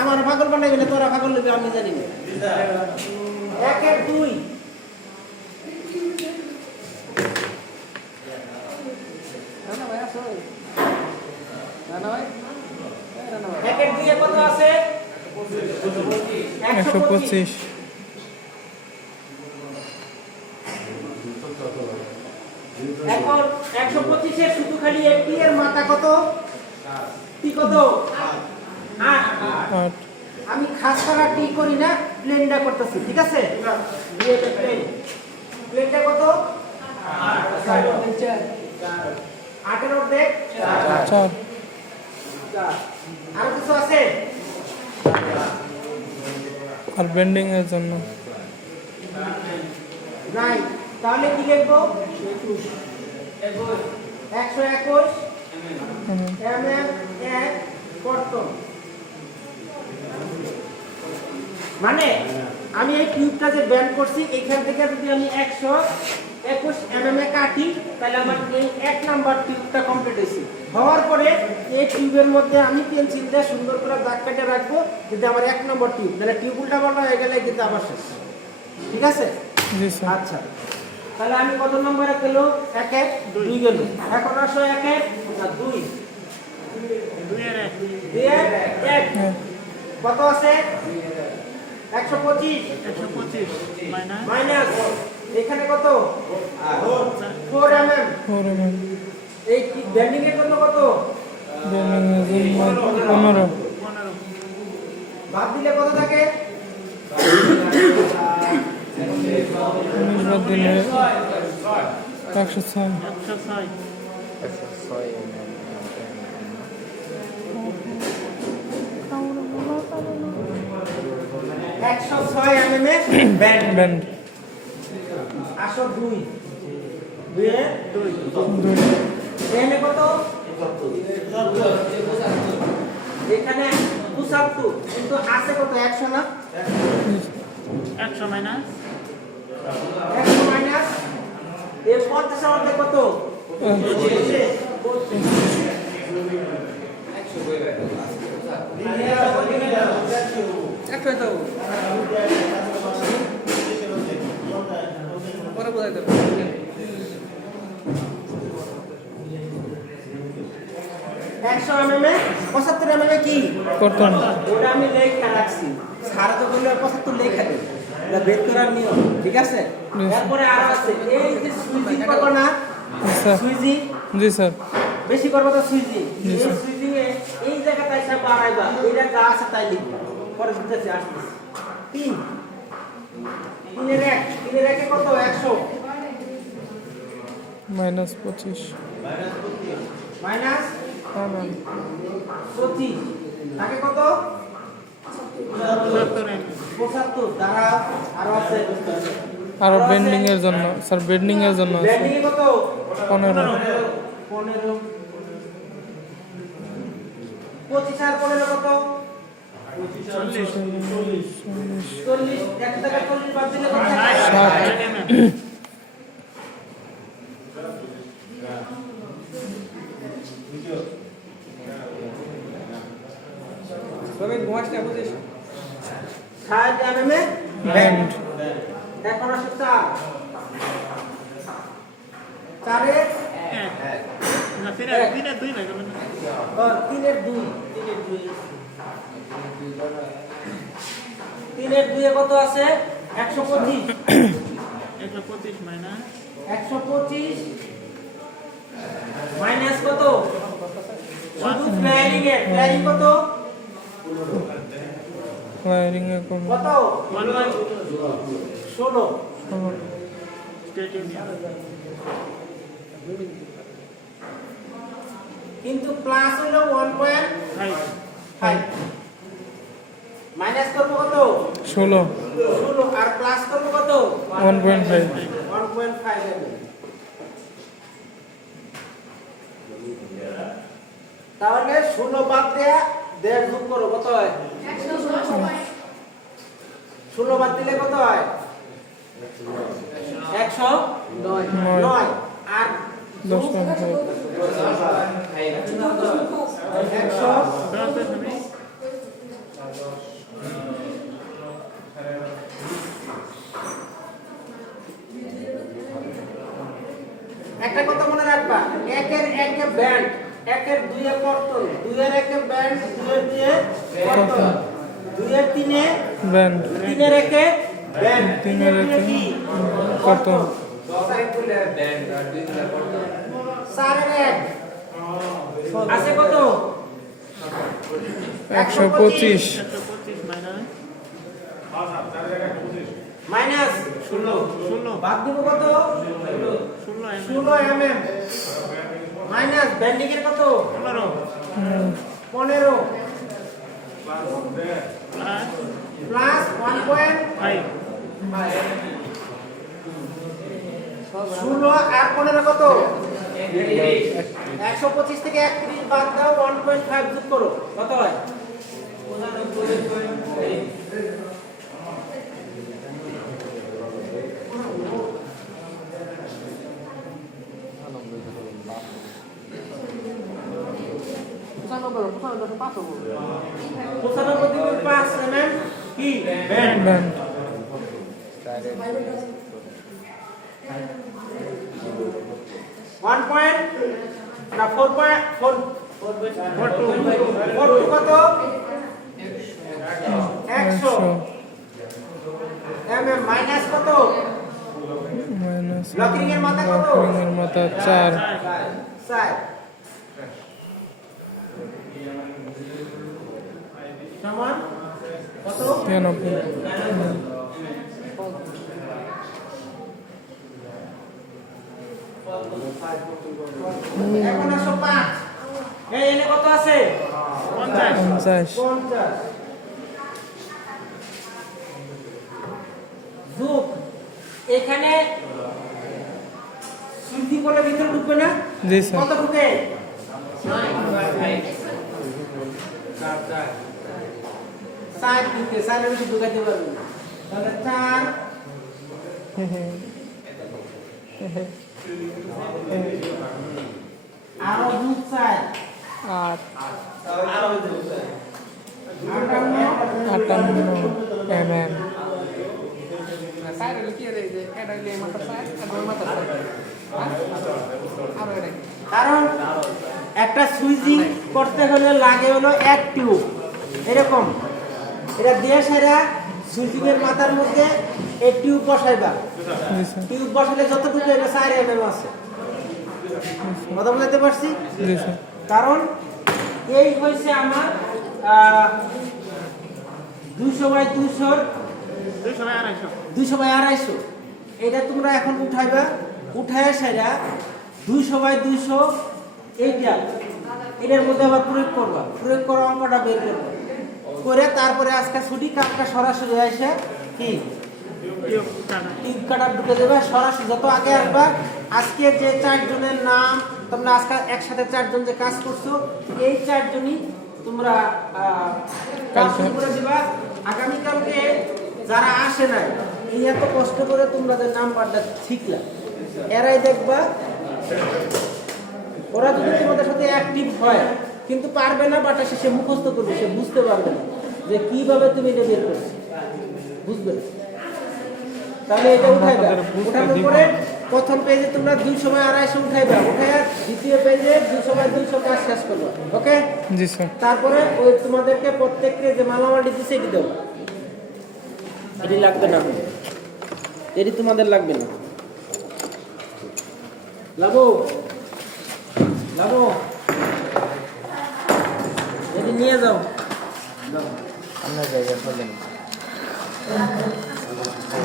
আমার পাগল বানাইবে না তোরা পাগল নেবে আমি জানি একের দুই। একের দুইয়ে কত আছে? একশো পঁচিশ এখন একশো পঁচিশের শুধু খালি একটি এর মাথা কত? টি কত? আট। আমি খাস করা টি করি না প্লেনটা করতেছি ঠিক আছে? প্লেনটা কত? আটের অর্ধেক আর কিছু আছে? আর বেন্ডিং এর জন্য। তাহলে কি লিখব? একশো একুশ। এম এম এক কর্তন মানে আমি এই টিউবটা যে ব্যান্ড করছি এখান থেকে যদি আমি একশো একুশ এম এম এ কাটি তাহলে আমার এই এক নাম্বার টিউবটা কমপ্লিট হয়েছে। হওয়ার পরে এই টিউবের মধ্যে আমি পেন্সিল দিয়ে সুন্দর করে দাগ কেটে রাখব যদি আমার এক নম্বর টিউব তাহলে টিউব উল্টা পাল্টা হয়ে গেলে কিন্তু আবার শেষ। ঠিক আছে? আচ্ছা। তাহলে আমি কত নম্বরে গেল এক এক দুই। গেল। এখন আসো এক এক আর দুই। দুই এক। এক হ্যাঁ। কত আছে? একশো পঁচিশ। একশো পঁচিশ। মাইনাস? এখানে কত? Four. M M four M M এই ব্যান্ডিং এর জন্য কত? পনেরো। বাদ দিলে কত থাকে? উনিশ বাদ দিলে একশো ছয়। একশো ছয় এম এম এর ব্যান্ড ব্যান্ড আসো দুই। দুয়ে দুই দুই। এখানে কত? এখানে পঁচাত্তর। কিন্তু আছে কত? একশো না? একশো মাইনাস? একশো মাইনাস এর পঞ্চাশের মধ্যে কত একশো এম এ পঁচাত্তর এম এ কি? করতাম ওটা আমি লেখা রাখছি। সারা তো বললে পঁচাত্তর লেখা দেবে এটা বের করার নিয়ম ঠিক আছে. এরপরে আরও আছে এই যে সুইচিং করব না? জি স্যার। জি স্যার। বেশি করব তো Yes, এই. সুইচিং এ এই জায়গাটায় সব বাড়াইবা এটা যা আছে তাই লিখবা। পরে বুঝতেছি আসতেছি। তিন। তিনের এক তিনের একে কত? একশো। মাইনাস পঁচিশ। মাইনাস পঁচিশ তাকে কত? আরও আছে আরও বেন্ডিং এর জন্য স্যার বেন্ডিং এর জন্য আছে। ব্যান্ডিং কত? পনেরো। পনেরো। পঁচিশ আর পনেরো কত? চল্লিশ চল্লিশ এক টাকা চল্লিশ বাদ দিলে কত থাকে? ষাট এম এ ব্যান্ড এখন আসে চার? চারে তিনের দুই তিনের দুই। তিনের দুইয়ে কত আছে? একশো পঁচিশ। একশো পঁচিশ মাইনাস একশো পঁচিশ। মাইনাস কত? শুধু প্ল্যানিং এর প্ল্যানিং কত? ওয়ারিং এর কম কত স্টেট ইউনিয়ন কিন্তু প্লাস হলো one point five five minus করব কত ষোলো ষোলো আর প্লাস করব কত one point five one point five তাহলে ষোলো বাদ দেয়া দেড় যোগ করো কত হয় ষোলো বাদ দিলে কত হয়? একশো নয়। আর দশ পয়েন্ট ফাইভ একশো দশ দশমিক একটা কথা মনে রাখবা একের একে ব্যান্ড দুইয়ে কর্তন একে ব্যান্ড দুইয়ের দুইয়ে কর্তন তিনে ব্যান্ড। তিনের একে ব্যান্ড। তিনের একে কি? কর্তন। চারের এক। আছে কত? একশো পঁচিশ। Minus minus. ষোলো। ষোলো বাদ দিব কত? ষোলো। এম ষোলো এম এম মাইনাস ব্যান্ডিং এর কত? পনেরো। পনেরো। Plus one point five. ষোলো আর পনেরো কত? একশো পঁচিশ থেকে একত্রিশ বাদ দাও ওয়ান পয়েন্ট ফাইভ যোগ করো। কত হয়? পঁচানব্বই থেকে পাঁচ এম এম কি ব্যান্ড ব্যান্ড ওয়ান পয়েন্ট না four point four four two four two কত একশো একশো এম এম মাইনাস কত মাইনাস লকিং এর মাথা কত? লকিং এর মাথা চার চার সমান কত এখন আসো পাঁচ এই এনে কত আছে? পঞ্চাশ। পঞ্চাশ। পঞ্চাশ। যোগ এখানে সুইটি করে ভিতরে ঢুকবে না? কত ঢুকে? চার ঢুকে চারের বেশি ঢুকাইতে পারবে না তাহলে চার আরও দুধ চার আট আটান্ন আটান্ন এম এম কারণ একটা সুইচিং করতে হলে লাগে হলো এক টিউব। এরকম। এটা দিয়ে সেরা সুইচিং এর মাথার মধ্যে এই টিউব বসাইবা। টিউব বসালে যতটুকু এটা চার এম এম আছে। কথা বলতে পারছি? কারণ এই হয়েছে আমার দুশো বাই দুশোর দুইশো বাই আড়াইশো। দুইশো বাই আড়াইশো। এটা তোমরা এখন উঠাইবা। উঠায় সেটা দুইশো বাই দুইশো এইটা। এটার মধ্যে আবার প্রয়োগ করবা। প্রয়োগ করা অঙ্কটা বের করবা। করে তারপরে আজকে ছুটি কাপটা সরাসরি এসে কি? সরাসরি যত আগে আসবা, আজকে যে চারজনের নাম, তোমরা একসাথে চারজন যে কাজ করছ, এই চারজনই তোমরা করে দিবা। আগামীকালকে যারা আসে নাই, এই এত কষ্ট করে তোমরা তোমাদের নাম্বারটা শিখলা এরাই দেখবা ওরা যদি তোমাদের সাথে অ্যাক্টিভ হয় কিন্তু পারবে না বাট সে মুখস্থ করবে সে বুঝতে পারবে না যে কীভাবে তুমি এটা বের করছ। বুঝবে? তাহলে এটা উঠাইবা। উঠানোর পরে প্রথম পেজে তোমরা দুই সময় আড়াইশো উঠাইবা উঠে দ্বিতীয় পেজে দুই সময় দুইশো কাজ শেষ করবা ওকে জি স্যার। তারপরে ওই তোমাদেরকে প্রত্যেককে যে মালামালটি দিচ্ছে এটি দাও। এটি লাগবে না। এটি তোমাদের লাগবে না। লাবো লাবো এটি নিয়ে যাও। আপনার জায়গা খোলেন